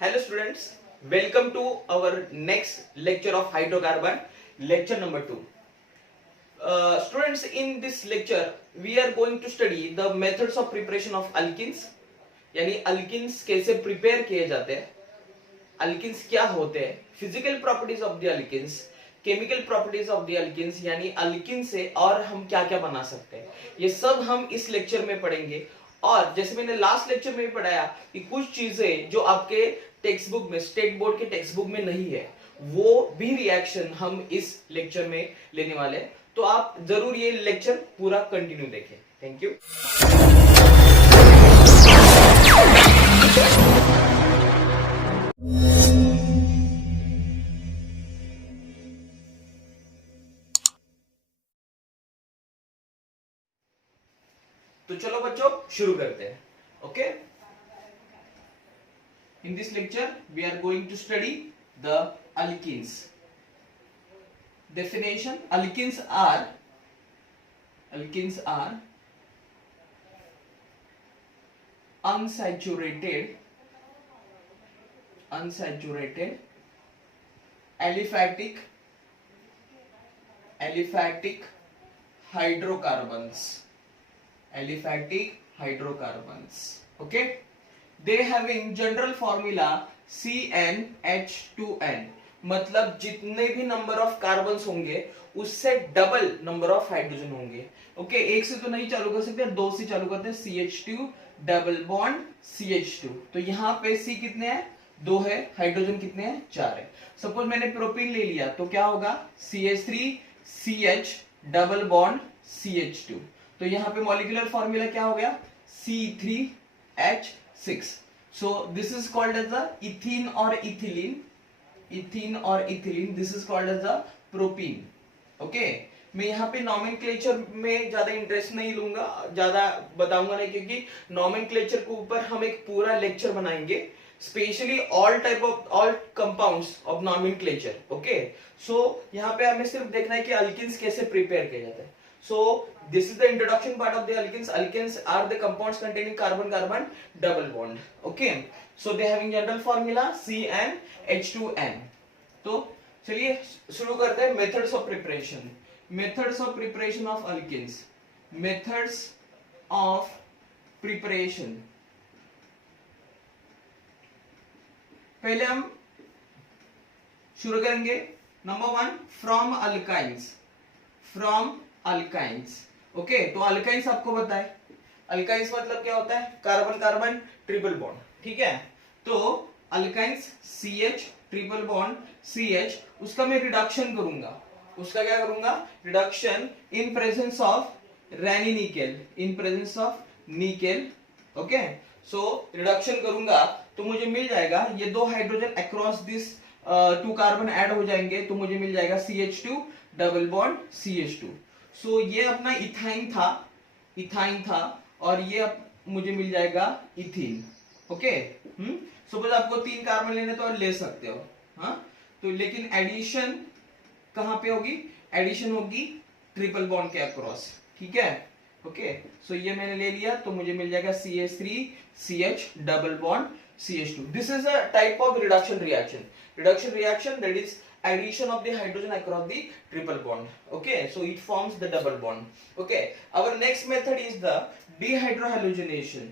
Hello students, welcome to our next lecture of hydrocarbon, lecture number 2. Students, in this lecture we are going to study the methods of preparation of alkenes. यानी alkenes कैसे prepare किए जाते हैं, alkenes क्या होते हैं, physical properties of the alkenes, chemical properties of the alkenes, यानी alkene से और हम क्या क्या बना सकते हैं, ये सब हम इस लेक्चर में पढ़ेंगे। और जैसे मैंने लास्ट लेक्चर में भी पढ़ाया कि कुछ चीजें जो आपके टेक्स्ट बुक में, स्टेट बोर्ड के टेक्स्ट बुक में नहीं है, वो भी रिएक्शन हम इस लेक्चर में लेने वाले हैं। तो आप जरूर ये लेक्चर पूरा कंटिन्यू देखें। Thank you. तो चलो बच्चों शुरू करते हैं। Okay, in this lecture we are going to study the alkenes. Definition: alkenes are unsaturated aliphatic hydrocarbons. Okay, they having general formula CnH2n. मतलब जितने भी नंबर ऑफ कार्बन्स होंगे उससे डबल नंबर ऑफ हाइड्रोजन होंगे। ओके, एक से तो नहीं चालू कर सकते, दो से चालू करते हैं। CH2 double bond CH2। तो यहाँ पे C कितने हैं? 2 है। हाइड्रोजन कितने हैं? 4 है। सपोज मैंने प्रोपीन ले लिया तो क्या होगा? CH3CH double bond CH2। तो यहाँ पे मॉलिक्यूलर फॉर्मूला क्या हो गया? C3H6। So this is called as the ethene और ethylene. This is called as the propene. Okay, मैं यहाँ पे नॉमेनक्लेचर में ज्यादा इंटरेस्ट नहीं लूंगा, ज्यादा बताऊंगा नहीं, क्योंकि नॉमेनक्लेचर के ऊपर हम एक पूरा लेक्चर बनाएंगे, specially all compounds of nomenclature. Okay, so यहाँ पे हमें सिर्फ देखना है कि अल्किन्स कैसे प्रिपेयर किए जाते हैं। So this is the introduction part of the alkenes. Alkenes are the compounds containing carbon-carbon double bond. Okay, so they having general formula CnH2n. तो चलिए शुरू करते हैं methods of preparation. Methods of preparation of alkenes. Methods of preparation. पहले हम शुरू करेंगे number 1 from alkynes. Okay, तो अल्काइंस आपको पता है, अल्काइंस मतलब क्या होता है? Carbon carbon triple bond. ठीक है, तो alkynes CH triple bond CH, उसका मैं रिडक्शन करूंगा। उसका क्या करूंगा? Reduction in presence of Raney nickel. Okay, so reduction करूंगा तो मुझे मिल जाएगा ये 2 hydrogen across this 2 carbon add हो जाएंगे, तो मुझे मिल जाएगा CH2 डबल बॉन्ड CH2। सो ये अपना इथाइन था और ये मुझे मिल जाएगा इथीन। ओके, सपोज आपको 3 कार्बन लेने तो ले सकते हो, हाँ, तो लेकिन एडिशन कहां पे होगी? एडिशन होगी ट्रिपल बॉन्ड के अक्रॉस। ठीक है, ओके, सो ये मैंने ले लिया तो मुझे मिल जाएगा CH3CH double bond CH2। This is a type of reduction reaction that is addition of the hydrogen across the triple bond. Okay, so it forms the double bond. Okay, our next method is the dehydrohalogenation.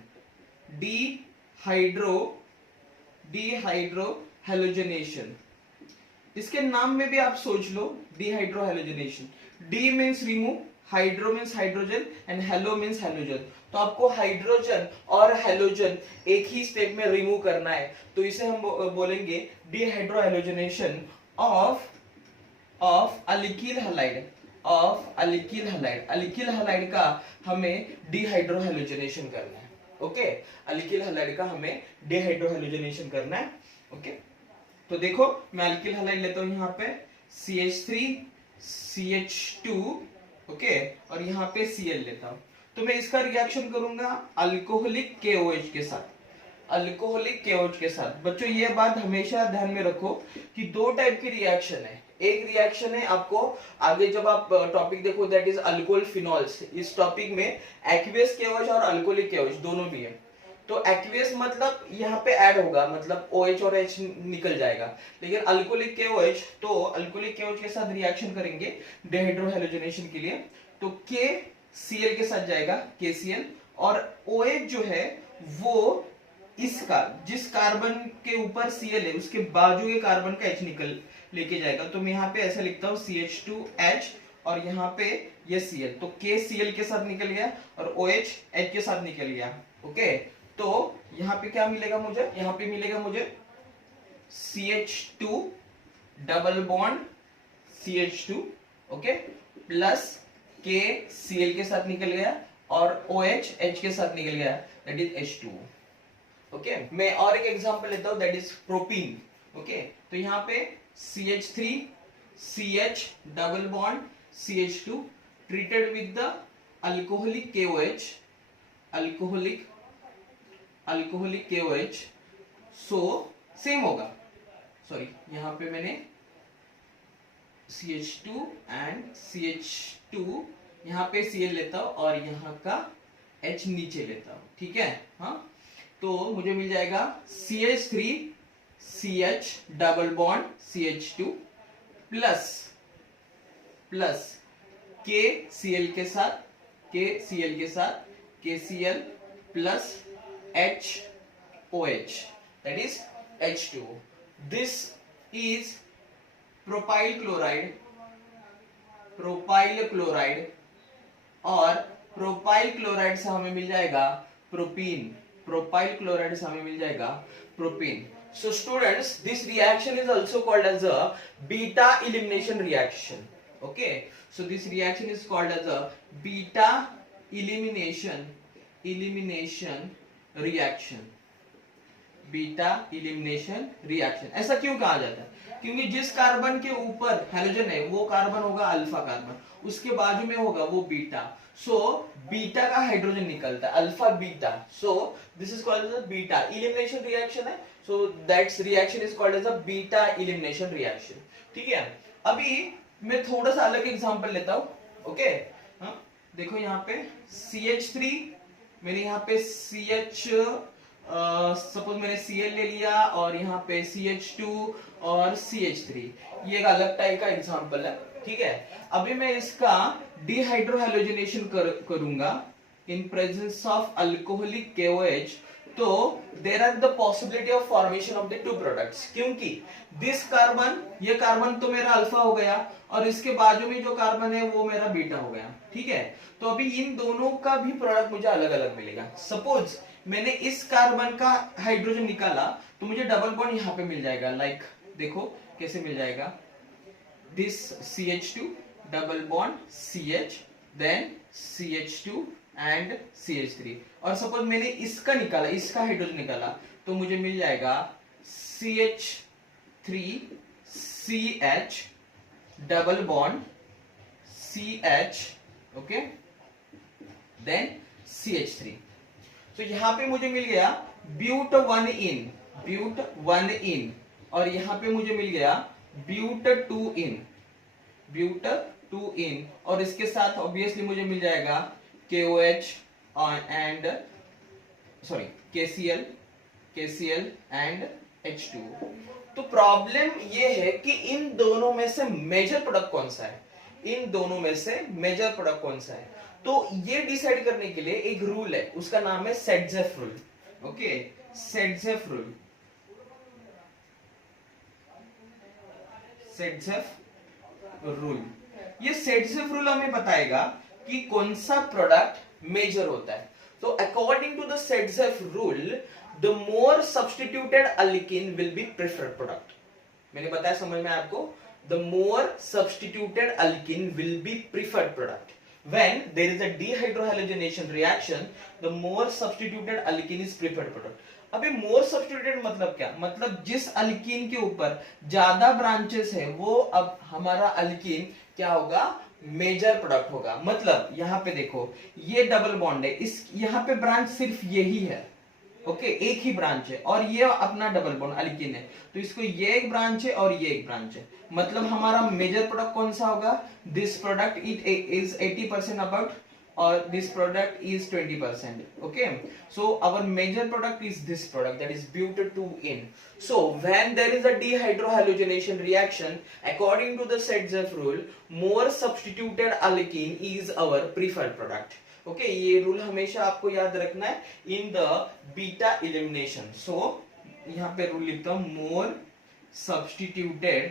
Dehydrohalogenation. इसके नाम में भी आप सोच लो, dehydrohalogenation. D means remove, hydro means hydrogen and halo means halogen. तो आपको hydrogen और halogen एक ही स्टेप में रिमूव करना है, तो इसे हम बोलेंगे dehydrohalogenation of alkyl halide. Alkyl halide का हमें डिहाइड्रोहैलोजनेशन करना है। ओके, अल्किल हलाइड का हमें डिहाइड्रोहैलोजनेशन करना है। ओके, तो देखो मैं अल्किल हलाइड लेता हूं, यहाँ पे CH3CH2, ओके, और यहाँ पे Cl लेता हूं, तो मैं इसका रिएक्शन करूंगा अल्कोहलिक KOH के साथ। बच्चों ये बात हमेशा ध्यान में रखो कि 2 टाइप की रिएक्शन है। एक रिएक्शन है, आपको आगे जब आप टॉपिक देखो, दैट इज अल्कोहल फिनॉल्स। इस टॉपिक में एक्वियस KOH और अल्कोहलिक KOH दोनों भी है। तो एक्वियस मतलब यहाँ पे ऐड होगा, मतलब OH और H निकल जाएगा। लेकिन अल्कोहलिक KOH, तो अल्कोहलिक KOH के साथ रिएक्शन करेंगे डिहाइड्रोहैलोजिनेशन के लिए, तो KCl के साथ जाएगा KCl, और OH जो है वो इसका जिस कार्बन के ऊपर Cl है उसके बाजू के कार्बन का H निकल लेके जाएगा। तो मैं यहाँ पे ऐसा लिखता हूँ CH2H, और यहाँ पे ये Cl, तो KCl के साथ निकल गया और OH H के साथ निकल गया। ओके, तो यहाँ पे क्या मिलेगा मुझे, यहाँ पे मिलेगा मुझे CH2 double bond CH2, okay, plus KCl के साथ निकल गया और OH H के साथ निकल गया, दैट इज H2। ओके, मैं और एक एग्जांपल लेता हूं, दैट इज प्रोपीन। ओके, तो यहाँ पे CH3 CH double bond CH2 treated with the alcoholic KOH, alcoholic KOH, so same होगा, सॉरी यहाँ पे मैंने CH2 एंड CH2, यहाँ पे Cl लेता हूं और यहाँ का H नीचे लेता हूं, ठीक है। हाँ, तो मुझे मिल जाएगा CH3 CH double bond CH2 plus KCl के साथ KCl plus HOH, that is H2। this is propyl chloride, और प्रोपाइल क्लोराइड से हमें मिल जाएगा propene, So students, this reaction is also called as a beta elimination reaction. Okay, so this reaction is called as a beta elimination reaction. ऐसा क्यों कहा जाता है? क्योंकि जिस कार्बन के ऊपर हैलोजन है वो कार्बन होगा अल्फा कार्बन, उसके बाजू में होगा वो बीटा, सो बीटा का हाइड्रोजन निकलता है, alpha beta, so this is called as a beta elimination reaction है, so that's reaction is called as a beta elimination reaction. ठीक है, अभी मैं थोड़ा सा अलग एग्जांपल लेता हूं। ओके, देखो यहाँ पे CH3, मैंने यहाँ पे सपोज मैंने Cl ले लिया और यहाँ पे CH2 और CH3, ये एक अलग टाइप का एग्जांपल है। ठीक है, अभी मैं इसका डिहाइड्रोहैलोजिनेशन करूंगा in presence of alcoholic KOH, तो there are the possibility of formation of the two products, क्योंकि दिस कार्बन, ये कार्बन तो मेरा अल्फा हो गया और इसके बाजू में जो कार्बन है वो मेरा बीटा हो गया। ठीक है, तो अभी इन दोनों का भी प्रोडक्ट मुझे अलग अलग मिलेगा। सपोज मैंने इस कार्बन का हाइड्रोजन निकाला तो मुझे डबल बॉन्ड यहाँ पे मिल जाएगा, लाइक देखो कैसे मिल जाएगा, this CH2 double bond CH, then CH2 and CH3, और सपोज मैंने इसका निकाला, इसका हाइड्रोजन निकाला तो मुझे मिल जाएगा CH3 CH double bond CH, okay, then CH3। तो यहां पे मुझे मिल गया ब्यूट 1 इन, और यहां पे मुझे मिल गया ब्यूट 2 इन, और इसके साथ ऑब्वियसली मुझे मिल जाएगा KOH and sorry KCl and H2। तो प्रॉब्लम ये है कि इन दोनों में से मेजर प्रोडक्ट कौन सा है, तो ये डिसाइड करने के लिए एक रूल है, उसका नाम है सेडजेफ रूल। ओके, सेडजेफ रूल, ये सेडजेफ रूल हमें बताएगा कि कौन सा प्रोडक्ट मेजर होता है। तो according to the Saytzeff rule, the more substituted alkene will be preferred product. मैंने बताया, समझ में आपको, the more substituted alkene will be preferred product. When there is a dehydrohalogenation reaction, the more substituted alkene is preferred product. अभी more substituted मतलब क्या? मतलब जिस अल्कीन के ऊपर ज्यादा ब्रांचेस है वो अब हमारा अल्कीन क्या होगा, मेजर प्रोडक्ट होगा। मतलब यहाँ पे देखो, ये डबल बॉन्ड है, इस यहाँ पे ब्रांच सिर्फ यही है, ओके, एक ही ब्रांच है, और ये अपना डबल बॉन्ड अल्कीन है, तो इसको ये एक ब्रांच है और ये एक ब्रांच है। मतलब हमारा मेजर प्रोडक्ट कौन सा होगा, this product it is 80% about or this product is 20%. Okay, so our major product is this product, that is but2-ene. So when there is a dehydrohalogenation reaction, according to the Setzeff rule, more substituted alkene is our preferred product. Okay, ये rule हमेशा आपको याद रखना है in the beta elimination. सो यहाँ पे rule लिखता हूं, मोर substituted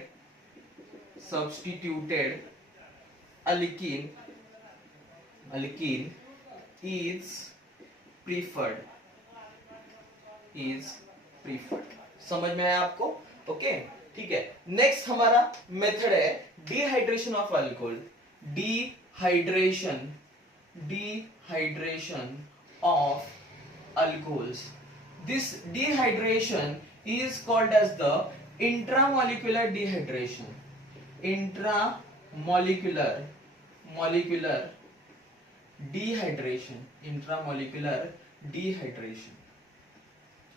alkene is preferred. समझ में आया आपको? ओके, ठीक है. नेक्स्ट हमारा मेथड है dehydration of alcohol. Dehydration of alcohols. This dehydration is called as the intramolecular dehydration. Intramolecular dehydration.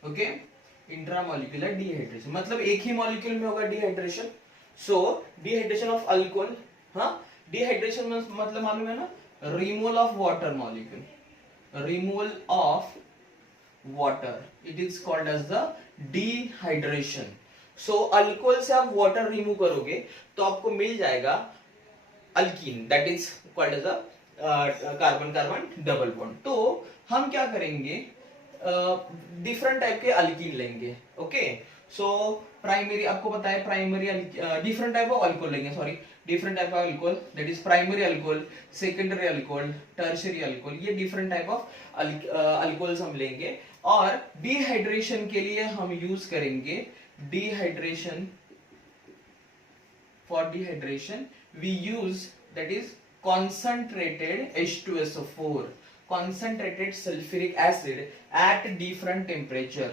Okay, intramolecular dehydration मतलब एक ही मॉलिक्यूल में होगा dehydration. So dehydration of alcohol, हाँ, डिहाइड्रेशन मतलब मालूम है ना, removal of water molecule. Removal of water, it is called as the dehydration. So alcohol से आप वाटर रिमूव करोगे तो आपको मिल जाएगा alkene, that is called as a carbon carbon double bond. तो हम क्या करेंगे, डिफरेंट टाइप के अल्कीन लेंगे. ओके, सो प्राइमरी, आपको पता है primary different type of alcohol लेंगे, sorry, different type of alcohol, that is primary alcohol, secondary alcohol, tertiary alcohol. ये डिफरेंट टाइप ऑफ अल्कोहल्स हम लेंगे. और डिहाइड्रेशन के लिए हम यूज करेंगे dehydration. For dehydration we use, that is concentrated H2SO4, concentrated sulfuric acid at different temperature.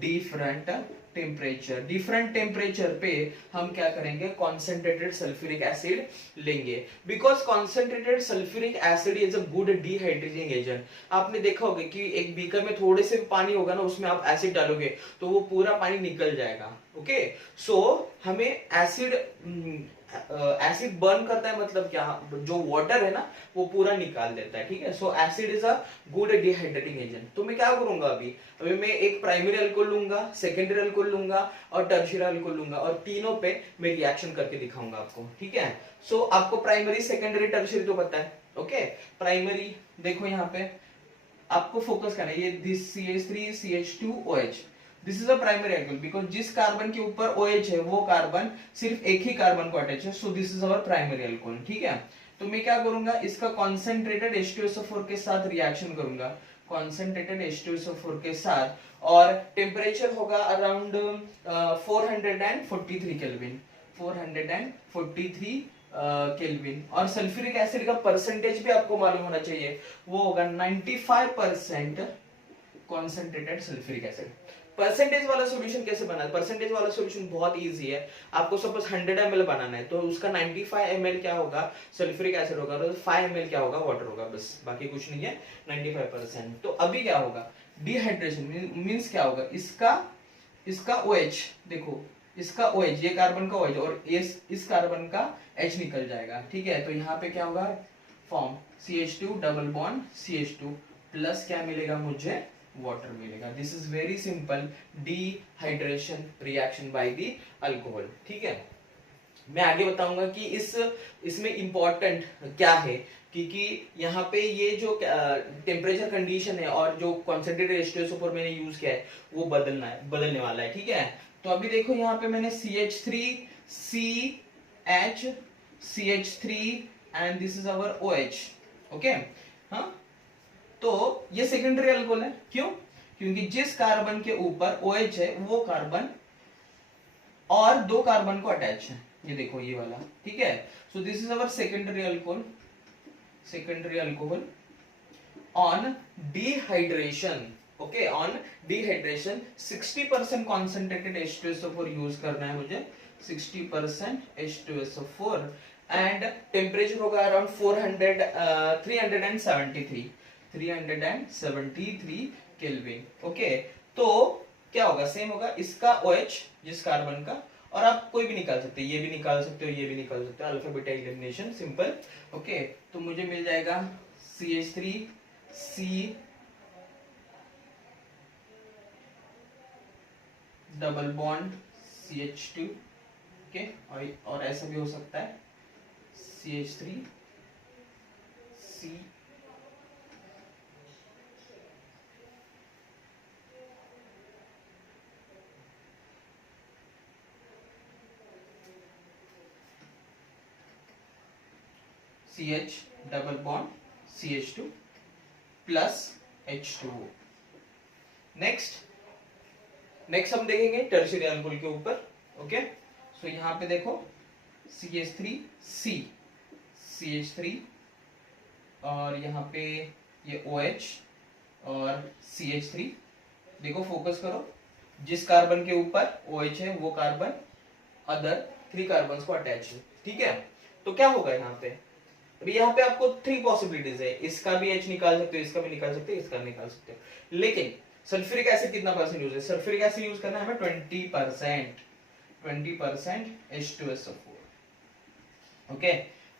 Different temperature पे हम क्या करेंगे, कॉन्सेंट्रेटेड सल्फ्यूरिक एसिड लेंगे. Because concentrated sulphuric acid is a good dehydrating agent. आपने देखा होगा कि एक बीकर में थोड़े से पानी होगा ना, उसमें आप एसिड डालोगे तो वो पूरा पानी निकल जाएगा. ओके, सो हमें एसिड बर्न करता है, मतलब क्या, जो वाटर है ना वो पूरा निकाल देता है. ठीक है, सो acid is a good dehydrating agent. तो मैं क्या करूंगा, अभी मैं एक प्राइमरी अल्कोहल लूंगा, सेकेंडरी अल्कोहल लूंगा और टर्शियरी अल्कोहल लूंगा, और तीनों पे मैं रिएक्शन करके दिखाऊंगा आपको. ठीक है, सो आपको प्राइमरी, सेकेंडरी, टर्शियरी तो पता है. ओके, प्राइमरी देखो यहाँ पे आपको फोकस करना है, ये this CH3 CH2OH. This is a primary alcohol, because जिस कार्बन के ऊपर OH है वो कार्बन सिर्फ एक ही कार्बन को अटैच है. So this is our primary alcohol. ठीक है, तो मैं क्या करूंगा, इसका कॉन्सेंट्रेटेड H2SO4 के साथ रिएक्शन करूंगा, कॉन्सेंट्रेटेड H2SO4 के साथ, और टेम्परेचर होगा अराउंड 443 केल्विन, 443 केल्विन. और सल्फ्यूरिक एसिड का परसेंटेज भी आपको मालूम होना चाहिए, वो होगा 95% कॉन्सेंट्रेटेड सल्फ्यूरिक एसिड. परसेंटेज वाला सॉल्यूशन कैसे बनाना है, परसेंटेज वाला सॉल्यूशन बहुत इजी है. आपको सपोज 100 ml बनाना है, तो उसका 95 ml क्या होगा, सल्फ्यूरिक एसिड होगा, तो 5 ml क्या होगा, वाटर होगा, बस, बाकी कुछ नहीं है, 95%. तो अभी क्या होगा, डिहाइड्रेशन मींस क्या होगा, इसका OH देखो, इसका OH, ये कार्बन का OH और इस कार्बन का H निकल जाएगा. ठीक है, तो यहाँ पे क्या होगा, form CH2 double bond CH2 plus क्या मिलेगा मुझे, वाटर मिलेगा. This is very simple dehydration reaction by the alcohol. ठीक है, मैं आगे बताऊंगा कि इसमें इंपॉर्टेंट क्या है, क्योंकि यहाँ पे ये जो टेम्परेचर कंडीशन है और जो कॉन्सेंट्रेटेड H2SO4 मैंने यूज किया है वो बदलने वाला है. ठीक है, तो अभी देखो यहाँ पे मैंने CH3 and this is our OH. Okay, हाँ, तो ये सेकेंडरी अल्कोहल है. क्यों? क्योंकि जिस कार्बन के ऊपर OH है वो कार्बन और दो कार्बन को अटैच है, ये देखो ये वाला. ठीक है, so this is our secondary alcohol on dehydration. Okay, on dehydration 60% concentrated H2SO4 use करना है मुझे, 60% H2SO4 एंड टेम्परेचर होगा अराउंड 373 केल्विन. ओके, तो क्या होगा, सेम होगा, इसका OH जिस कार्बन का और आप कोई भी निकाल सकते हो, ये भी निकाल सकते हो, ये भी निकाल सकते हो, alpha beta elimination simple. Okay, तो मुझे मिल जाएगा CH3 C double bond CH2। Okay, और ऐसा भी हो सकता है CH3 C CH double bond CH2 plus H2O। Next हम देखेंगे टर्शियरी अल्कोहल के ऊपर। ओके, सो यहाँ पे देखो CH3 C CH3 और यहाँ पे ये OH और CH3। देखो फोकस करो, जिस कार्बन के ऊपर OH है वो कार्बन अदर 3 कार्बन को अटैच है। ठीक है, तो क्या होगा यहाँ पे, अभी यहाँ पे आपको 3 पॉसिबिलिटीज है, इसका भी H निकाल सकते हो, इसका भी निकाल सकते हो, इसका भी निकाल सकते हो। लेकिन सल्फ्यूरिक एसिड कितना परसेंट यूज है, सल्फ्यूरिक एसिड यूज करना है हमें 20% H2SO4। ओके,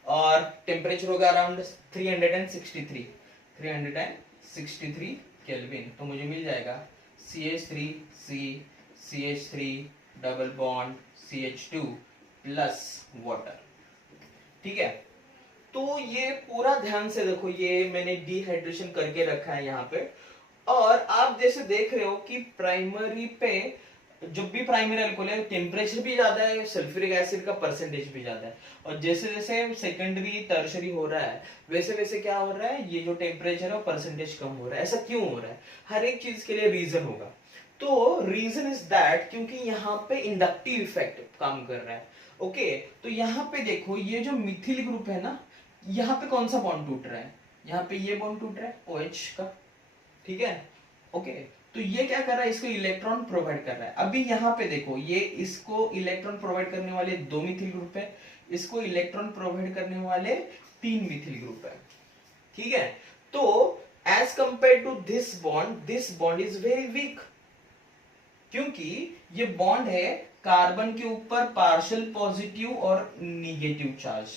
और टेम्परेचर होगा अराउंड 363 केल्विन। तो मुझे मिल जाएगा CH3C CH3 double bond CH2 plus water. ठीक है, तो ये पूरा ध्यान से देखो, ये मैंने डिहाइड्रेशन करके रखा है यहाँ पे। और आप जैसे देख रहे हो कि प्राइमरी पे जब भी प्राइमरी अल्कोहल है टेम्परेचर भी ज्यादा है, सल्फ्यूरिक एसिड का परसेंटेज भी ज्यादा है, और जैसे जैसे सेकेंडरी टर्शरी हो रहा है वैसे वैसे क्या हो रहा है, ये जो टेम्परेचर है परसेंटेज कम हो रहा है। ऐसा क्यों हो रहा है, हर एक चीज के लिए रीजन होगा। तो रीजन इज दैट क्योंकि यहाँ पे इंडक्टिव इफेक्ट काम कर रहा है। ओके, तो यहाँ पे देखो ये जो मिथिल ग्रुप है ना, यहाँ पे कौन सा बॉन्ड टूट रहा है, यहाँ पे ये बॉन्ड टूट रहा है OH का। ठीक है, ओके, तो ये क्या कर रहा है, इसको इलेक्ट्रॉन प्रोवाइड कर रहा है। अभी यहाँ पे देखो ये इसको इलेक्ट्रॉन प्रोवाइड करने वाले 2 मिथिल ग्रुप है, इसको इलेक्ट्रॉन प्रोवाइड करने वाले 3 मिथिल ग्रुप है। ठीक है, तो as compare to this bond is very weak, क्योंकि ये बॉन्ड है कार्बन के ऊपर पार्शियल पॉजिटिव और निगेटिव चार्ज।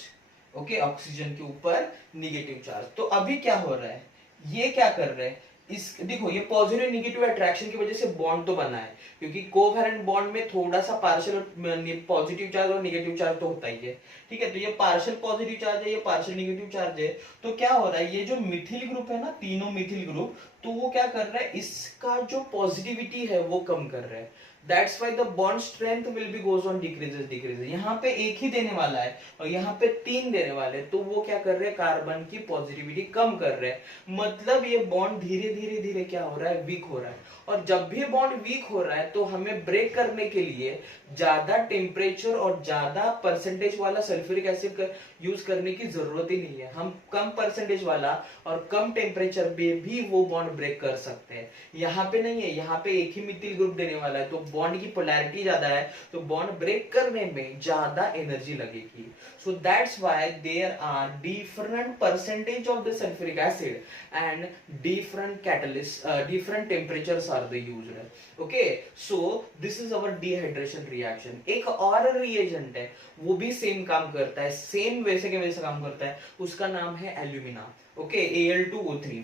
ओके, ऑक्सीजन के ऊपर निगेटिव चार्ज। तो अभी क्या हो रहा है, ये क्या कर रहे हैं, इस देखो ये पॉजिटिव निगेटिव अट्रैक्शन की वजह से बॉन्ड तो बना है, क्योंकि कोवैलेंट बॉन्ड में थोड़ा सा पार्शियल पॉजिटिव चार्ज और निगेटिव चार्ज तो होता ही है। ठीक है, तो ये पार्शियल पॉजिटिव चार्ज है, ये पार्शियल निगेटिव चार्ज है। तो क्या हो रहा है, ये जो मिथिल ग्रुप है ना, तीनों मिथिल ग्रुप, तो वो क्या कर रहा है, इसका जो पॉजिटिविटी है वो कम कर रहा है। That's why the bond strength will be goes on decreases. यहाँ पे एक ही देने वाला है और यहाँ पे 3 देने वाले, तो वो क्या कर रहे हैं, कार्बन की पॉजिटिविटी कम कर रहे हैं। मतलब ये बॉन्ड धीरे धीरे धीरे क्या हो रहा है, वीक हो रहा है। और जब भी बॉन्ड वीक हो रहा है तो हमें ब्रेक करने के लिए ज्यादा टेम्परेचर और ज्यादा परसेंटेज वाला सल्फ्यूरिक एसिड यूज करने की जरूरत ही नहीं है। हम कम परसेंटेज वाला और कम टेम्परेचर में भी वो बॉन्ड ब्रेक कर सकते हैं। यहाँ पे नहीं है, यहाँ पे एक ही मिथिल ग्रुप देने वाला है, तो बॉन्ड की पोलैरिटी ज्यादा है, तो बॉन्ड ब्रेक करने में ज्यादा एनर्जी लगेगी। So that's why there are different percentage of the sulphuric acid and different catalyst, different temperatures are the used. Okay, so this is our dehydration reaction. एक और रिएजेंट है, वो भी सेम काम करता है, सेम वैसे के वैसे काम करता है, उसका नाम है एल्यूमिना। ओके, Al2O3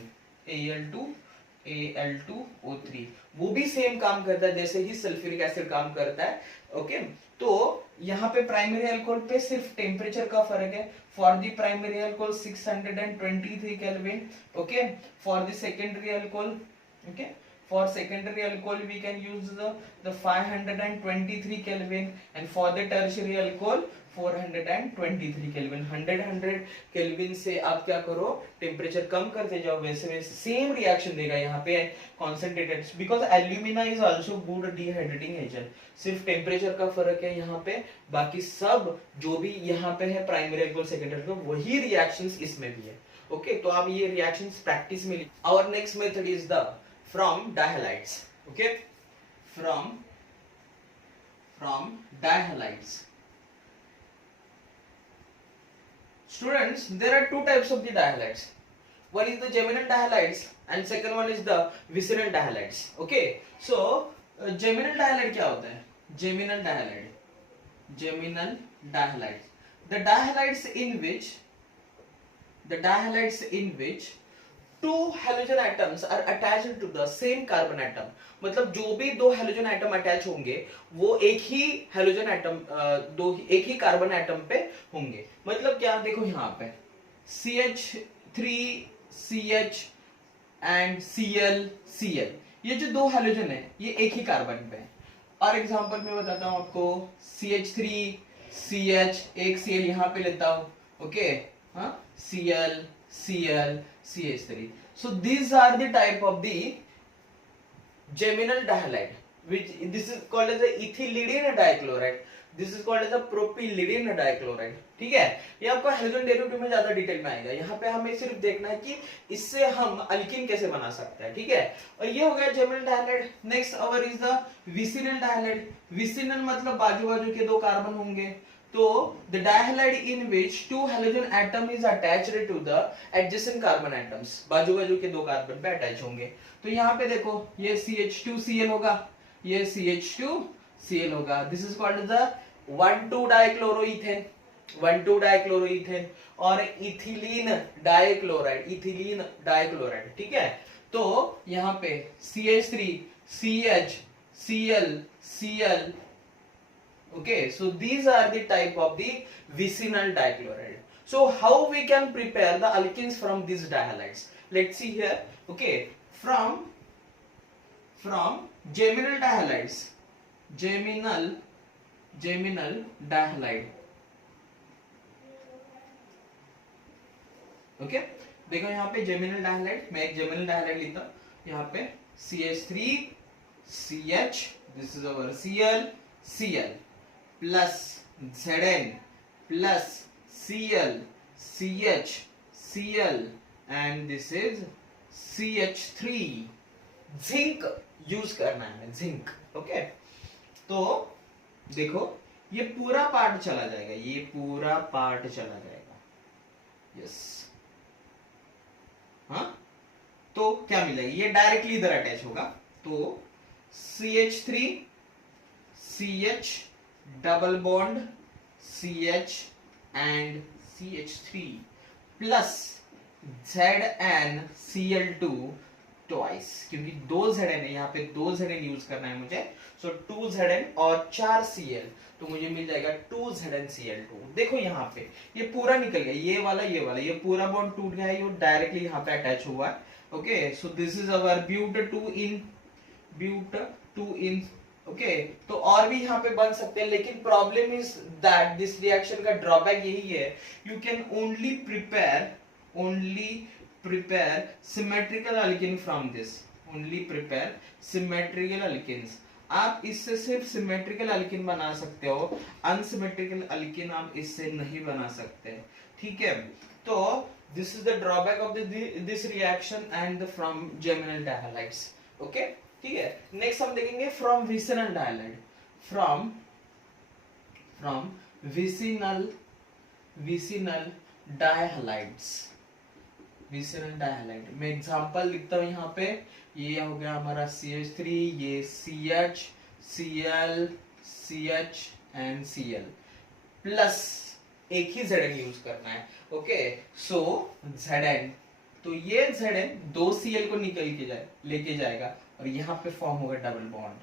Al2O3 वो भी सेम काम करता है जैसे ही सल्फ्यूरिक एसिड काम करता है। ओके, तो यहाँ पे प्राइमरी अल्कोहल पे सिर्फ टेम्परेचर का फर्क है। For the primary alcohol 623 kelvin, okay, for the secondary alcohol, okay, for secondary alcohol we can use the 523 Kelvin, and for the tertiary alcohol 423 Kelvin। 100 kelvin से आप क्या करो, टेम्परेचर कम करते जाओ, वैसे वैसे सेम रिएक्शन देगा यहाँ पे concentrated, because alumina is also good dehydrating agent. सिर्फ टेम्परेचर का फर्क है यहाँ पे, बाकी सब जो भी यहाँ पे है प्राइमरी अल्कोहल सेकेंडरी अल्कोहल वही रिएक्शंस इसमें भी है। ओके, तो आप ये रिएक्शंस प्रैक्टिस में लिखिए। Our next method is the from dihalides। Okay, from dihalides, students, there are 2 types of the dihalides. One is the geminal dihalides and second one is the vicinal dihalides। Okay, so geminal dihalide क्या होता है, geminal dihalide geminal dihalides. The dihalides in which two halogen atoms are attached to the same carbon atom. मतलब जो भी दो halogen atom attach होंगे वो एक ही हेलोजन एटम एक ही कार्बन एटम पे होंगे. मतलब क्या, देखो यहाँ पे CH3 CH एंड Cl ये जो दो हेलोजन है ये एक ही कार्बन पे है. और एग्जांपल में बताता हूं आपको, CH3 CH, एक Cl यहाँ पे लेता हूं, ओके, हाँ, Cl CH3. So these are the type of the geminal dihalide, which this is called as a ethylidene dichloride. This is called as a propylidene dichloride. ठीक है, ये आपको हेलोजन डेरिवेटिव में ज्यादा डिटेल में आएगा. यहाँ पे हमें सिर्फ देखना है कि इससे हम अल्कीन कैसे बना सकते हैं. ठीक है, और ये हो गया geminal डायहाइड. Next our is the vicinal डायहाइड. Vicinal मतलब बाजू बाजू के दो कार्बन होंगे. तो the dihalide in which two halogen atom is attached to the adjacent carbon atoms, बाजू बाजू के दो कार्बन पे अटैच होंगे. तो यहाँ पे देखो ये CH2Cl होगा, ये CH2Cl होगा. This is called the 1,2 dichloroethane, 1,2 dichloroethane और इथिलीन डाइक्लोराइड. ठीक है, तो यहाँ पे CH3 CH Cl. Okay, so these are the type of the vicinal dichloride. So how we can prepare the alkenes from these dihalides? Let's see here. Okay, from geminal dihalides, geminal dihalide. Okay, देखो यहाँ पे geminal dihalide, मैं एक geminal dihalide लेता हूँ. यहाँ पे CH3 CH, this is our Cl plus Zn plus Cl and this is CH3. Zinc use करना है, जिंक. ओके, तो देखो ये पूरा पार्ट चला जाएगा, यस. हाँ, तो क्या मिलेगा, ये डायरेक्टली इधर अटैच होगा. तो CH3 CH double bond CH and CH3 plus ZnCl2 twice, क्योंकि दो Zn है यहाँ पे, दो Zn यूज करना है मुझे. सो 2 Zn और 4 Cl, तो मुझे मिल जाएगा 2 ZnCl2. देखो यहाँ पे ये पूरा निकल गया, ये वाला पूरा बॉन्ड टूट गया है, ये डायरेक्टली यहाँ पे अटैच हुआ है. Okay, so this is our ब्यूट 2 इन. ओके, तो और भी यहाँ पे बन सकते हैं, लेकिन problem is that this reaction का ड्रॉबैक यही है, you can only prepare symmetrical alkene from this, आप इससे सिर्फ सिमेट्रिकल अल्कीन बना सकते हो, अनसिमेट्रिकल अल्कीन आप इससे नहीं बना सकते. ठीक है, तो this is the drawback of this reaction and from geminal डायहाइड्स. Okay, ठीक है. नेक्स्ट हम देखेंगे फ्रॉम विसिनल डायहाइड. फ्रॉम विसिनल डायहाइड मैं एग्जांपल लिखता हूं यहाँ पे. ये हो गया हमारा CH3, ये CH Cl CH and Cl plus एक ही Zn यूज करना है. ओके, सो Zn, तो ये Zn दो Cl को निकल के लेके जाएगा और यहाँ पे फॉर्म होगा डबल बॉन्ड.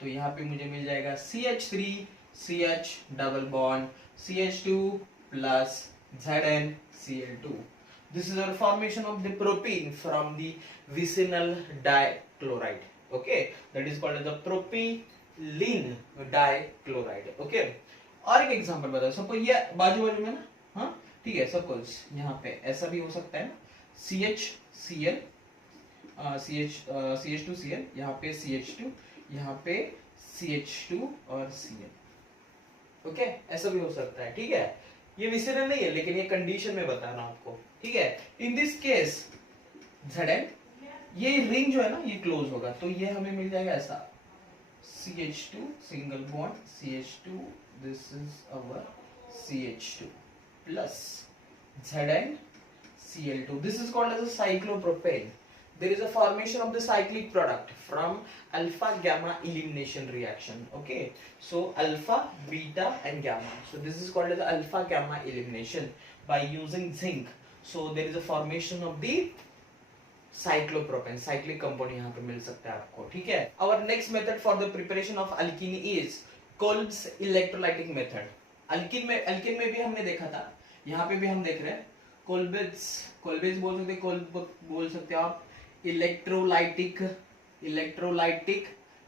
तो यहाँ पे मुझे मिल जाएगा CH3 CH double bond CH2 plus ZnCl2. This is our formation of the propene from the vicinal dichloride. Okay, that is called as the propylene dichloride. Okay, और एक एग्जांपल बताओ. सपोज ये बाजू बाजू में ना, हाँ ठीक है, सपोज यहाँ पे ऐसा भी हो सकता है ना, CHCl CH2Cl, यहाँ पे CH2, यहाँ पे CH2 और Cl. ओके, ऐसा भी हो सकता है. ठीक है, ये विसिनल नहीं है, लेकिन ये कंडीशन में बता रहा हूं आपको. ठीक है, इन दिस केस Zn, ये रिंग जो है ना ये क्लोज होगा, तो ये हमें मिल जाएगा ऐसा CH2 single bond CH2, this is our CH2 plus ZnCl2. This is called as a cyclopropane. there is a formation of the cyclic product from alpha gamma elimination reaction. Okay, so alpha, beta and gamma, so this is called as alpha gamma elimination by using zinc. So there is a formation of the cyclopropane, cyclic compound यहाँ पे मिल सकता है आपको, ठीक है। Our next method for the preparation of alkene is Kolb's electrolytic method. Alkene में भी हमने देखा था, यहाँ पे भी हम देख रहे हैं कोल्बेज बोल सकते हो आप, इलेक्ट्रोलाइटिक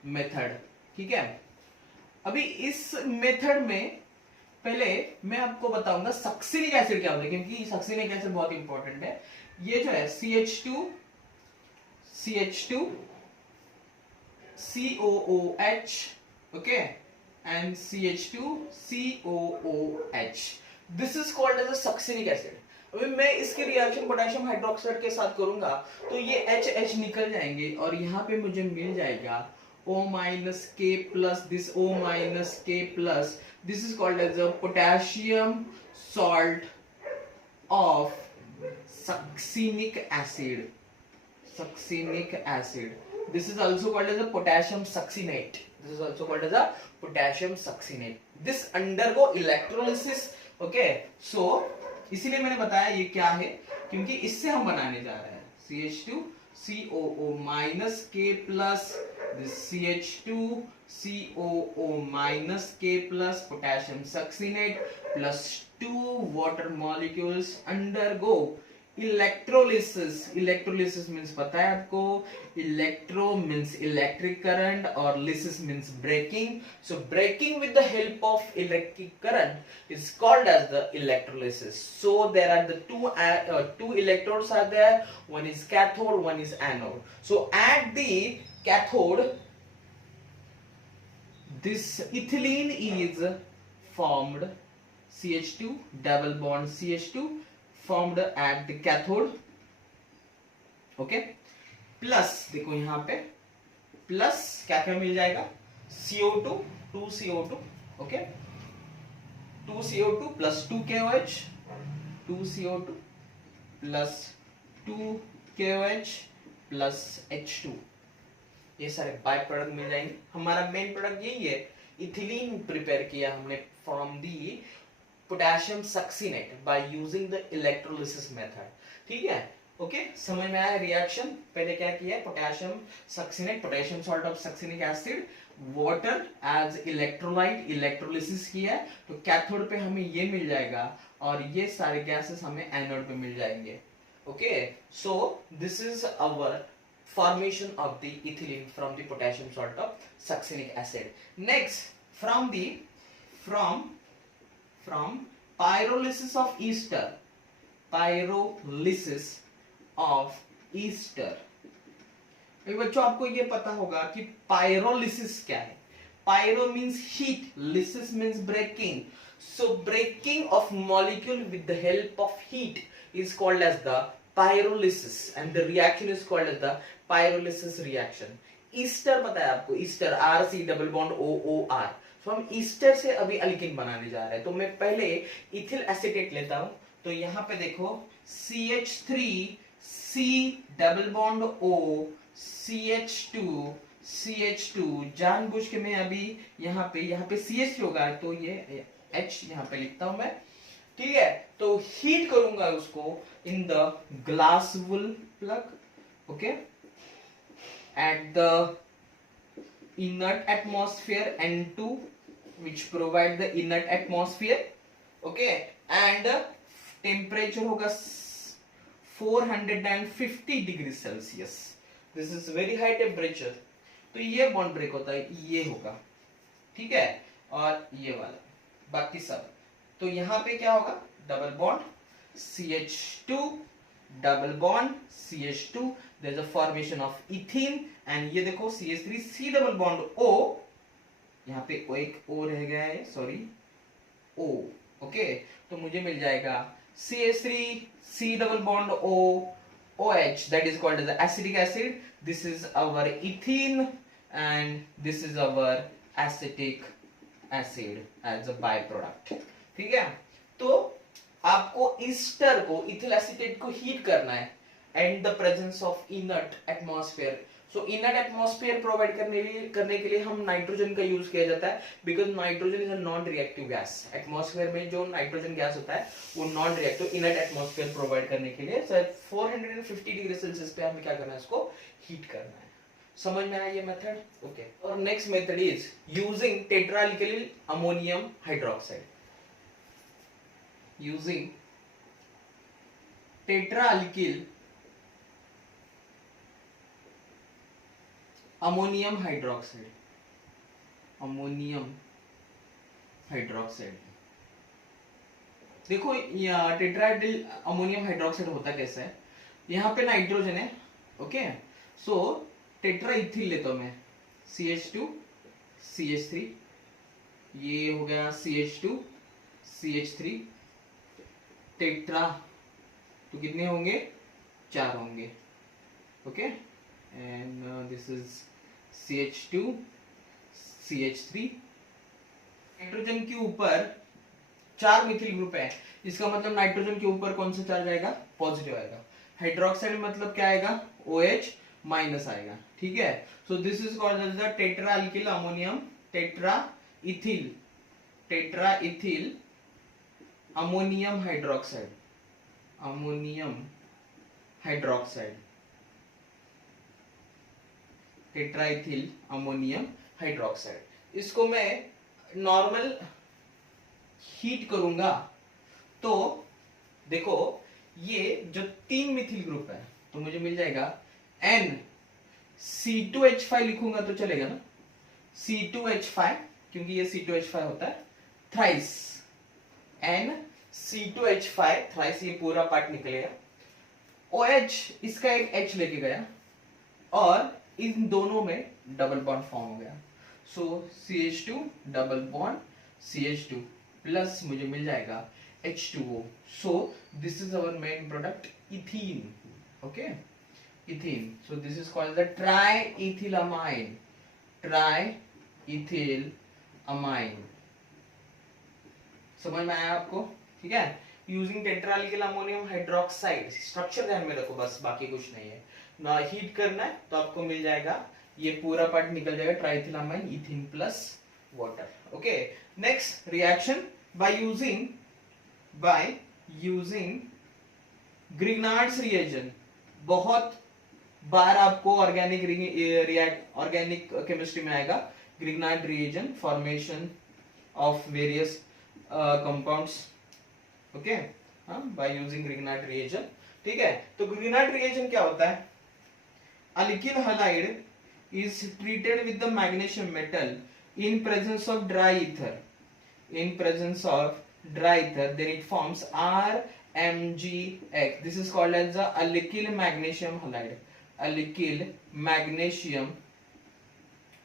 मेथड, ठीक है। अभी इस मेथड में पहले मैं आपको बताऊंगा सक्सिनिक एसिड क्या होता है, क्योंकि सक्सिनिक एसिड बहुत इंपॉर्टेंट है। ये जो है CH2 COOH, okay, and CH2 COOH, this is called as a succinic acid. अभी मैं इसकी रिएक्शन पोटेशियम हाइड्रोक्साइड के साथ करूंगा तो ये HH निकल जाएंगे और यहाँ पे मुझे मिल जाएगा O minus K plus this O minus K plus, this is called as a potassium salt of succinic acid. This is also called as a potassium succinate. This undergo electrolysis. Okay, so इसीलिए मैंने बताया ये क्या है, क्योंकि इससे हम बनाने जा रहे हैं CH2 COO minus K plus this CH2 COO minus K plus potassium succinate plus 2 water molecules undergo electrolysis means पता है आपको, electro means electric current और lysis means breaking. So breaking with the help of electric current is called as the electrolysis. So there are the two electrodes are there, one is cathode, one is anode. So at the cathode this ethylene is formed, CH2 double bond CH2 formed at the cathode. Okay, plus देखो यहाँ पे plus क्या क्या मिल जाएगा, CO2 2CO2, okay, 2CO2 plus 2KOH, 2CO2 plus 2KOH plus H2, ये सारे by product मिल जाएंगे। हमारा मेन प्रोडक्ट यही है, इथिलीन प्रिपेयर किया हमने from the potassium succinate by using the electrolysis method, ठीक है। ओके, समझ में आया रिएक्शन? पहले क्या किया, potassium succinate, potassium salt of succinic acid, water as electrolyte, electrolysis किया तो कैथोड पे हमें ये मिल जाएगा और ये सारे गैसेस हमें एनोड पे मिल जाएंगे। Okay, so this is our formation of the ethylene from the potassium salt of succinic acid. Next, from pyrolysis of ester, बच्चों आपको ये पता होगा कि पायरोलिसिस क्या है। Pyro means heat, lysis means breaking. So breaking of molecule with the help of heat is called as the pyrolysis and the reaction is called as the pyrolysis reaction. Easter पता है आपको, Easter RC double bond OOR। तो हम Easter से अभी alkene बनाने जा रहे हैं। तो मैं पहले इथिल एसिटेट लेता हूं, तो यहाँ पे देखो CH3C double bond O CH2 जानबूझ के मैं अभी यहाँ पे CH होगा तो ये H यहाँ पे लिखता हूं मैं, ठीक है। तो हीट करूंगा उसको in the glass wool plug, okay, at the inert atmosphere N2 which provide the inert atmosphere, okay, and temperature होगा 450 degree Celsius. This is very high temperature. तो ये बॉन्ड ब्रेक होता है, ये होगा, ठीक है, और ये वाला बाकी सब। तो यहाँ पे क्या होगा, double bond CH2 double bond CH2, there is a formation of ethene and ये देखो CH3C डबल बॉन्ड O, यहाँ पे एक O रह गया है, सॉरी O, ओके। तो मुझे मिल जाएगा CH3C double bond O OH, that is called as the acetic acid. This is our ethene and this is our acetic acid as a byproduct, ठीक है। तो आपको ईस्टर को, इथिल एसिटेट को हीट करना है and the presence of inert atmosphere. So inert atmosphere provide करने के लिए हम नाइट्रोजन का यूज किया जाता है, because nitrogen is a non reactive gas. Atmosphere में जो नाइट्रोजन गैस होता है वो non reactive, inert atmosphere provide करने के लिए 450 डिग्री सेल्सियस पे हमें क्या करना है, इसको हीट करना है। समझ में आया ये मेथड? ओके। और next method is using tetraalkyl ammonium hydroxide. Using tetraalkyl ammonium hydroxide. Ammonium hydroxide, देखो टेट्राइडिल अमोनियम हाइड्रोक्साइड होता कैसा है, यहाँ पे नाइट्रोजन है, ओके। सो टेट्रा इथिल लेता हूं मैं, CH2 CH3, ये हो गया CH2 CH3, टेट्रा तो कितने होंगे, 4 होंगे, okay. And this is CH2 CH3। Nitrogen के ऊपर 4 मिथिल ग्रुप है, इसका मतलब नाइट्रोजन के ऊपर कौन सा चार्ज आएगा, पॉजिटिव आएगा। हाइड्रोक्साइड मतलब क्या आएगा, OH माइनस आएगा, ठीक है। So this is called as the tetraalkyl ammonium tetraethyl ammonium hydroxide. Ammonium hydroxide, tetraethyl ammonium hydroxide. इसको मैं नॉर्मल हीट करूंगा तो देखो ये जो 3 मिथिल ग्रुप है तो मुझे मिल जाएगा NC2H5 लिखूंगा तो चलेगा ना, C2H5 क्योंकि ये C2H5 होता है, थ्राइस NC2H5 थ्राइस, ये पूरा पार्ट निकलेगा। OH इसका एक H लेके गया और इन दोनों में डबल बॉन्ड फॉर्म हो गया। सो CH2 double bond CH2 plus मुझे मिल जाएगा H2O। So this is our main product ethene, okay, ethene. So this is called the triethylamine, triethylamine. समझ में आया आपको? ठीक है। Using tetraalkyl ammonium hydroxide, structure ध्यान में रखो बस, बाकी कुछ नहीं है ना। हीट करना है तो आपको मिल जाएगा, ये पूरा पार्ट निकल जाएगा, triethylamine ethene plus water, okay. Next reaction by using Grignard's reagent. बहुत बार आपको ऑर्गेनिक केमिस्ट्री में आएगा Grignard reagent, formation of various compounds, okay, by using Grignard reagent, ठीक है। तो ग्रिग्नार्ड रिएजेंट क्या होता है, alkyl halide is treated with the magnesium metal in presence of dry ether, then it forms RMgX. This is called as the alkyl magnesium halide, alkyl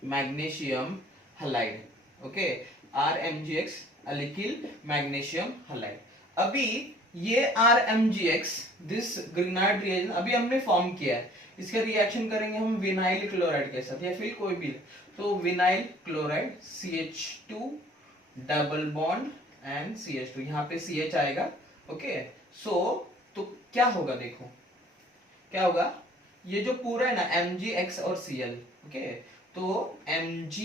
magnesium halide, okay, RMgX, alkyl magnesium halide। अभी ये RMgX, this Grignard reagent अभी हमने form किया है, इसका reaction करेंगे हम vinyl chloride के साथ या फिर कोई भी, तो vinyl chloride CH2 double bond and CH2, यहाँ पे CH आएगा, ओके। सो तो क्या होगा, देखो क्या होगा, ये जो पूरा है ना MgX और Cl, ओके, तो Mg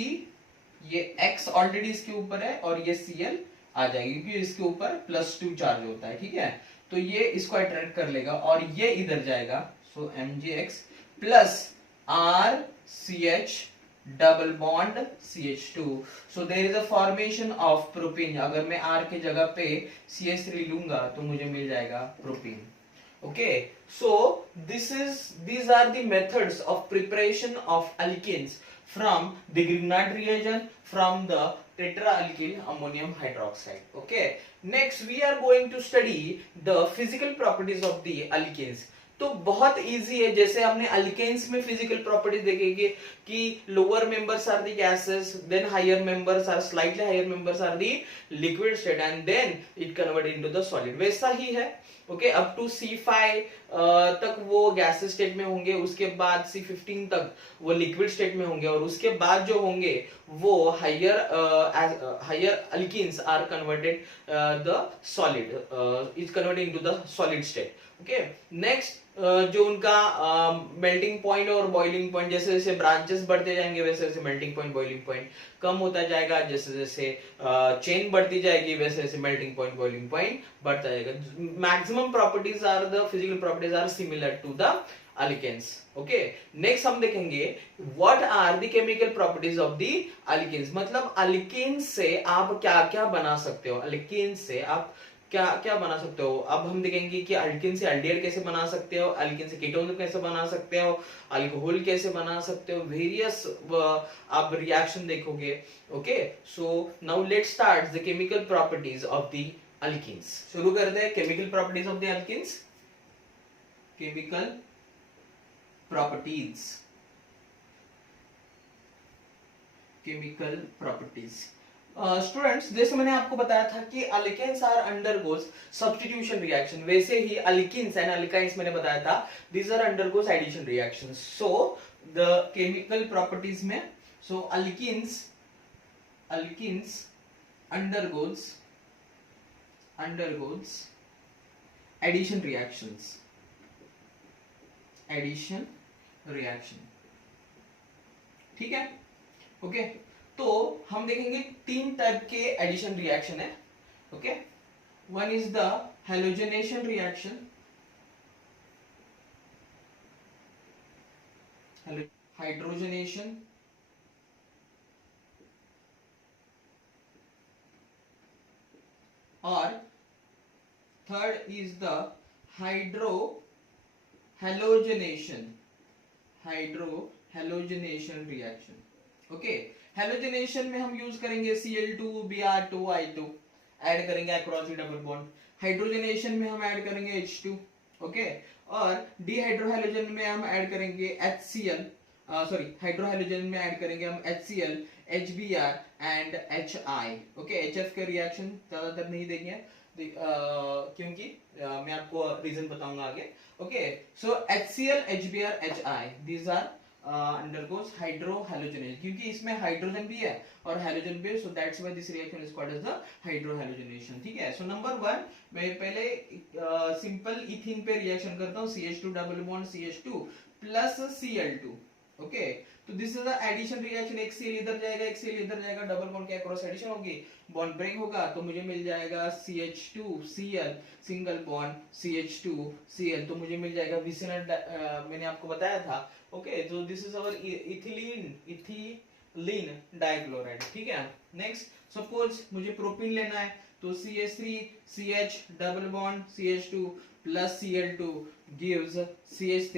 ये X ऑलरेडी इसके ऊपर है और ये Cl आ जाएगी क्योंकि इसके ऊपर +2 चार्ज होता है, ठीक है। तो ये इसको अट्रैक्ट कर लेगा और ये इधर जाएगा, so MgX plus RCH double bond CH2, so there is a formation of propene. अगर मैं R के जगह पे CH3 लूंगा तो मुझे मिल जाएगा propene, okay. So these are the methods of preparation of alkenes from the Grignard reagent, from the tetraalkyl ammonium hydroxide, okay. Next we are going to study the physical properties of the alkenes। तो बहुत easy है, जैसे हमने alkanes में physical properties देखेंगे कि lower members are the gases, then higher members are slightly higher members are the liquid state and then it convert into the solid, वैसा ही है, ओके। अप टू C5 तक वो गैसेस स्टेट में होंगे, उसके बाद C15 तक वो लिक्विड स्टेट में होंगे और उसके बाद जो होंगे वो higher alkenes are converted the solid is converted into the solid state. Okay, next जो उनका मेल्टिंग पॉइंट और बॉइलिंग पॉइंट, जैसे जैसे ब्रांचेस बढ़ते जाएंगे वैसे वैसे मेल्टिंग पॉइंट बॉइलिंग पॉइंट कम होता जाएगा. जैसे जैसे चेन बढ़ती जाएगी वैसे वैसे मेल्टिंग पॉइंट बॉइलिंग पॉइंट बढ़ता जाएगा. Maximum properties are the physical properties are similar to the alkanes. Okay, next हम देखेंगे what are the chemical properties of the alkanes. मतलब अल्केन्स से आप क्या क्या बना सकते हो, अल्केन्स से आप क्या क्या बना सकते हो. अब हम देखेंगे कि अल्किन से एल्डिहाइड कैसे बना सकते हो, अल्किन से कीटोन कैसे बना सकते हो, अल्कोहल कैसे बना सकते हो, वेरियस आप रिएक्शन देखोगे. Okay, so now let's start the chemical properties of the alkenes. शुरू करते हैं chemical properties of the alkenes. Chemical properties, chemical properties. Students, जैसे मैंने आपको बताया था कि alkanes are undergoes substitution reaction, वैसे ही अल्किन्स एंड अल्काइंस मैंने बताया था these are undergoes addition reactions. So the chemical properties में, so alkenes undergoes addition reactions, addition reaction. ठीक है, ओके. तो हम देखेंगे तीन टाइप के एडिशन रिएक्शन है. Okay, one is the halogenation reaction, hydrogenation, और third is the hydrohalogenation reaction. Okay, halogenation में हम यूज करेंगे Cl2 Br2 I2 ऐड करेंगे across the double bond. Hydrogenation में हम ऐड करेंगे H2. ओके, और डिहाइड्रोहेलोजन में हम ऐड करेंगे HCl, सॉरी हाइड्रोहेलोजन में ऐड करेंगे हम HCl, HBr and HI. Okay, HF के रिएक्शन ज्यादातर नहीं देंगे क्योंकि मैं आपको रीजन बताऊंगा आगे. Okay, so HCl, HBr, HI these are undergoes hydrohalogenation, क्योंकि इसमें हाइड्रोजन भी है और हेलोजन भी है, so that's why this reaction is called as the hydrohalogenation. ठीक है, so नंबर 1 मैं पहले सिंपल इथीन पे रिएक्शन करता हूँ, CH2 double bond CH2 plus Cl2. Okay, तो this is the addition reaction. एक Cl इधर जाएगा, एक Cl इधर जाएगा, डबल बॉन्ड के अक्रॉस एडिशन होगी, बॉन्ड ब्रेक होगा तो मुझे मिल जाएगा CH2 Cl, single bond CH2 Cl, तो मुझे मिल जाएगा विसिनल. मैंने आपको बताया था. ओके, तो this is our ethylene dichloride. ठीक है, नेक्स्ट सपोज मुझे प्रोपीन लेना है, तो CH3 CH double bond CH2 plus Cl2 gives CH3.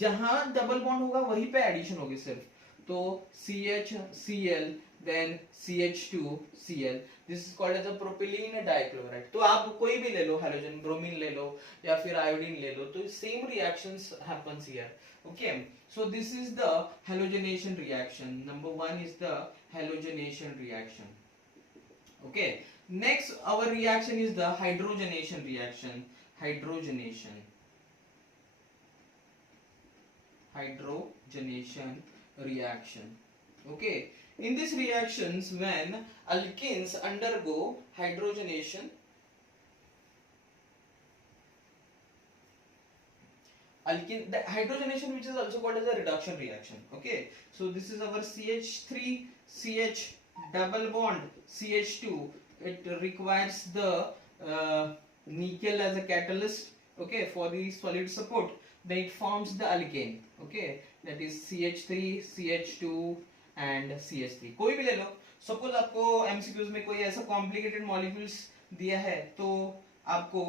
जहां डबल बॉन्ड होगा वहीं पे एडिशन होगी सिर्फ, तो CHCl then CH2 Cl. This is called as a propylene dichloride. तो आप कोई भी ले लो, हेलोजन ब्रोमीन ले लो या फिर आयोडीन ले लो, तो same reactions happens here. Okay, so this is the halogenation reaction. Number 1 is the halogenation reaction. Okay, next our reaction is the hydrogenation reaction. Hydrogenation reaction. Okay, in these reactions when alkenes undergo hydrogenation, alkene, the hydrogenation which is also called as a reduction reaction. Okay, so this is our CH3 CH double bond CH2. It requires the nickel as a catalyst. Okay, for the solid support, then it forms the alkane. Okay, that is CH3 CH2 and CH3. कोई भी ले लो. Suppose आपको MCQs में कोई ऐसा complicated molecules दिया है तो आपको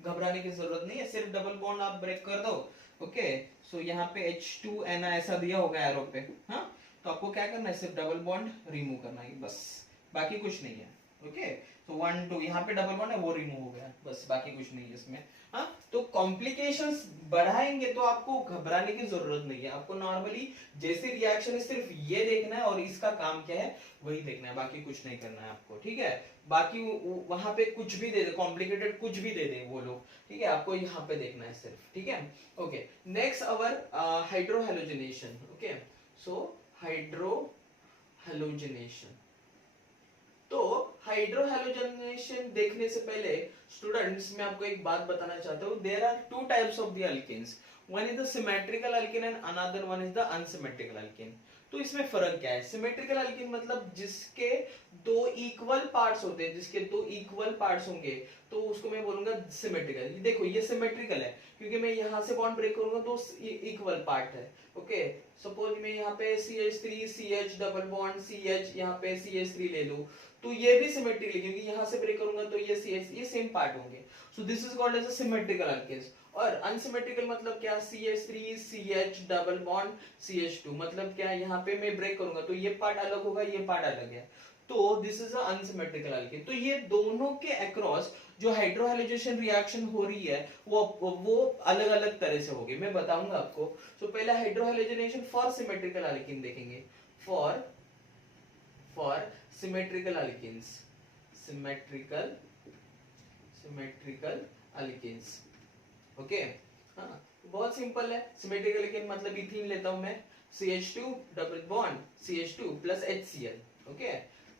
घबराने की जरूरत नहीं है, सिर्फ डबल बॉन्ड आप ब्रेक कर दो. ओके, सो यहाँ पे H2N ऐसा दिया होगा एरो पे. हाँ, तो आपको क्या करना है, सिर्फ डबल बॉन्ड रिमूव करना है बस, बाकी कुछ नहीं है. ओके, तो 1 2 यहाँ पे डबल बॉन्ड है वो रिमूव हो गया, बस बाकी कुछ नहीं है इसमें. हाँ, तो कॉम्प्लिकेशंस बढ़ाएंगे तो आपको घबराने की जरूरत नहीं है. आपको नॉर्मली जैसे रिएक्शन है सिर्फ ये देखना है और इसका काम क्या है वही देखना है, बाकी कुछ नहीं करना है आपको. ठीक है, बाकी वहां पे कुछ भी दे दे, कॉम्प्लिकेटेड कुछ भी दे दे वो लोग. ठीक है, आपको यहाँ पे देखना है सिर्फ. ठीक है, ओके. नेक्स्ट अवर हाइड्रोहेलोजनेशन. ओके, सो हेलोजनेशन। तो हाइड्रो हेलोजनेशन देखने से पहले स्टूडेंट्स मैं आपको एक बात बताना चाहता हूँ, there are two types of the alkanes, one is the symmetrical alkane and another one is the unsymmetrical alkane. तो इसमें फर्क क्या है? सिमेट्रिकल अल्केन मतलब जिसके दो इक्वल पार्ट्स होते हैं, जिसके दो इक्वल पार्ट्स होंगे तो उसको मैं बोलूंगा सिमेट्रिकल। देखो ये सिमेट्रिकल है क्योंकि मैं यहां से बॉन्ड ब्रेक करूंगा तो इक्वल पार्ट है। ओके, सपोज मैं यहाँ पे CH3 CH double bond CH, यहाँ पे CH3 ले लूं तो ये भी सिमेट्रिकल है क्योंकि यहां से ब्रेक करूंगा तो ये CH, ये सेम पार्ट होंगे। So this is called as a symmetrical alkanes. और अनसिमेट्रिकल मतलब क्या? CH3 CH double bond CH2 मतलब क्या? यहाँ पे मैं ब्रेक करूंगा तो ये पार्ट अलग होगा, ये पार्ट अलग है, तो दिस इज अनसिमेट्रिकल अल्केन। तो ये दोनों के अक्रॉस जो हाइड्रोहाइड्रोजनेशन रिएक्शन हो रही है वो अलग अलग तरह से होगी, मैं बताऊंगा आपको। तो पहले हाइड्रोहाइड्रोजनेशन फॉर सिमेट्रिकल अल्केन देखेंगे, for symmetrical alkanes, symmetrical alkanes. Okay, हाँ बहुत सिंपल है। सिमेट्रिकल अल्केन मतलब इथीन लेता हूं मैं, CH2 double bond CH2 plus HCl। Okay,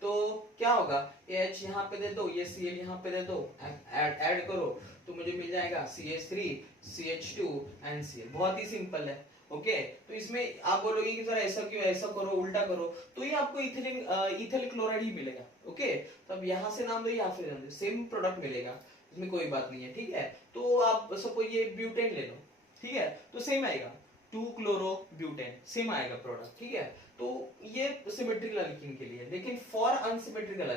तो क्या होगा? H यहाँ पे दे दो, ये Cl यहाँ पे दे दो, ऐड करो तो मुझे मिल जाएगा CH3 CH2 एंड Cl। बहुत ही सिंपल है। ओके, तो इसमें आप बोलोगे कि सर ऐसा क्यों, ऐसा करो, उल्टा करो, तो ये आपको इथिल क्लोराइड ही मिलेगा। ओके, तो अब यहाँ से नाम दो, यहाँ से नाम दो, सेम प्रोडक्ट मिलेगा, इसमें कोई बात नहीं है। ठीक है, तो आप सपोज ये ब्यूटेन ले लो, ठीक है, तो सेम आएगा, 2 क्लोरो ब्यूटेन, सेम आएगा प्रोडक्ट। ठीक है, तो ये सिमेट्रिकल अल्कीन के लिए। लेकिन फॉर अनसिमेट्रिकल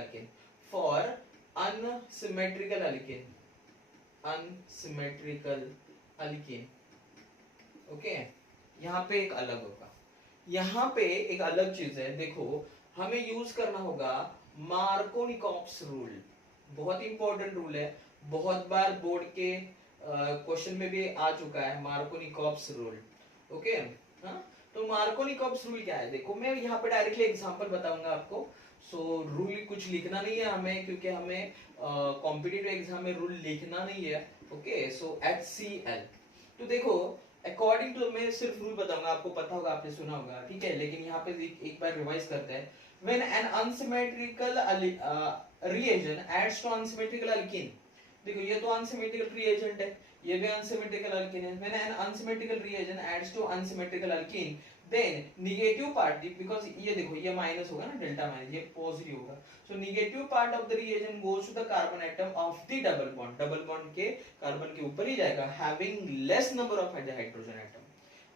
अल्कीन, ओके, यहाँ पे एक अलग होगा, यहाँ पे एक अलग चीज है। देखो हमें यूज करना होगा मार्कोनिकॉप्स रूल, बहुत इंपॉर्टेंट रूल है, बहुत बार बोर्ड के क्वेश्चन में भी आ चुका है मार्कोनिकॉप्स रूल। ओके, हाँ, तो मार्कोनिकॉप्स रूल क्या है? देखो मैं यहाँ पे डायरेक्टली एग्जांपल बताऊंगा आपको। सो रूल कुछ लिखना नहीं है हमें, क्योंकि हमें कॉम्पिटिटिव एग्जाम में रूल लिखना नहीं है। ओके, सो HCl, तो देखो अकॉर्डिंग टू, मैं सिर्फ रूल बताऊंगा, आपको पता होगा, आपने सुना होगा, ठीक है, लेकिन यहाँ पे एक बार रिवाइज करते हैं। When an unsymmetrical reagent adds to unsymmetrical alkene, देखो ये तो अनसिमेट्रिकल रिएजेंट है, ये भी अनसिमेट्रिकल अल्कीन है। When an unsymmetrical reagent adds to unsymmetrical alkene, then negative part, because ये देखो ये माइनस होगा ना, डेल्टा माइनस, ये पॉजिटिव होगा, so negative part of the reagent goes to the carbon atom of the double bond, double bond के carbon के ऊपर ही जाएगा, having less number of hydrogen atom.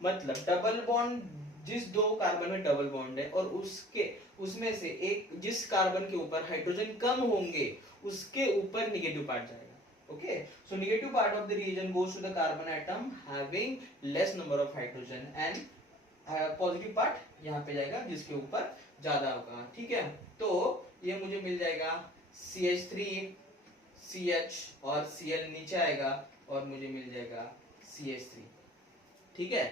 मतलब डबल बॉन्ड, जिस दो कार्बन में डबल बॉन्ड है और उसमें से एक जिस कार्बन के ऊपर हाइड्रोजन कम होंगे उसके ऊपर नेगेटिव पार्ट जाएगा। Okay, so negative part of the reagent goes to the carbon atom having less number of hydrogen and positive part यहाँ पे जाएगा जिसके ऊपर ज्यादा होगा। ठीक है, तो ये मुझे मिल जाएगा CH3 CH और Cl नीचे आएगा और मुझे मिल जाएगा CH3। ठीक है,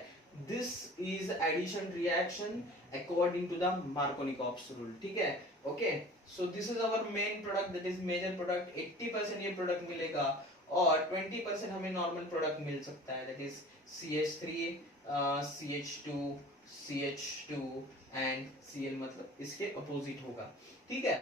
this is addition reaction according to the Markovnikov rule। ठीक है, okay, so this is our main product, that is major product. 80% ये प्रोडक्ट मिलेगा और 20% हमें नॉर्मल प्रोडक्ट मिल सकता है, that is CH3 CH2 CH2 and Cl, मतलब इसके अपोजिट होगा। ठीक है।